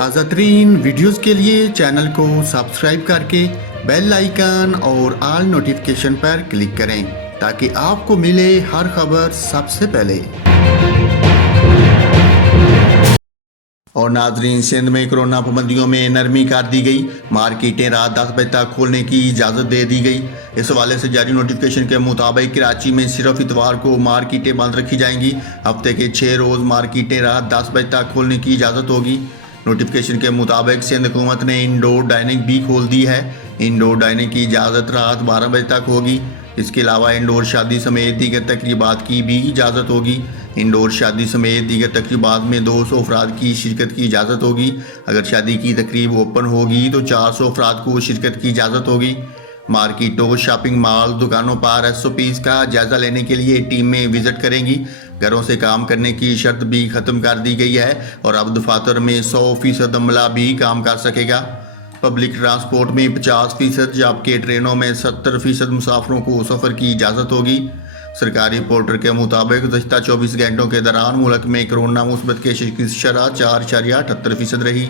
ताज़ा तरीन वीडियोज़ के लिए चैनल को सब्सक्राइब करके बेल आइकन और ऑल नोटिफिकेशन पर क्लिक करें ताकि आपको मिले हर खबर सबसे पहले। और नाजरीन, सिंध में कोरोना पाबंदियों में नरमी कर दी गई। मार्केटें रात 10 बजे तक खोलने की इजाज़त दे दी गई। इस हवाले से जारी नोटिफिकेशन के मुताबिक कराची में सिर्फ इतवार को मार्केटें बंद रखी जाएंगी। हफ्ते के 6 रोज़ मार्केटें रात 10 बजे तक खोलने की इजाज़त होगी। नोटिफिकेशन के मुताबिक सिंध हुकूमत ने इंडोर डाइनिंग भी खोल दी है। इंडोर डाइनिंग की इजाज़त रात 12 बजे तक होगी। इसके अलावा इंडोर शादी समेत दीगर तकरीबात की भी इजाज़त होगी। इंडोर शादी समेत दीगर तकरीबात में 200 अफराद की शिरकत की इजाज़त होगी। अगर शादी की तकरीब ओपन होगी तो 400 अफराद को शिरकत की इजाज़त होगी। मार्केटों, शॉपिंग मॉल, दुकानों पर SOPs का जायज़ा लेने के लिए टीमें विजिट करेंगी। घरों से काम करने की शर्त भी ख़त्म कर दी गई है और अब दफातर में 100% अमला भी काम कर सकेगा। पब्लिक ट्रांसपोर्ट में 50%, जबकि ट्रेनों में 70% मुसाफिरों को सफ़र की इजाज़त होगी। सरकारी रिपोर्टर के मुताबिक गुज़श्ता 24 घंटों के दौरान मुल्क में कोरोना मुस्बत केसेस की शरह 4.78% रही।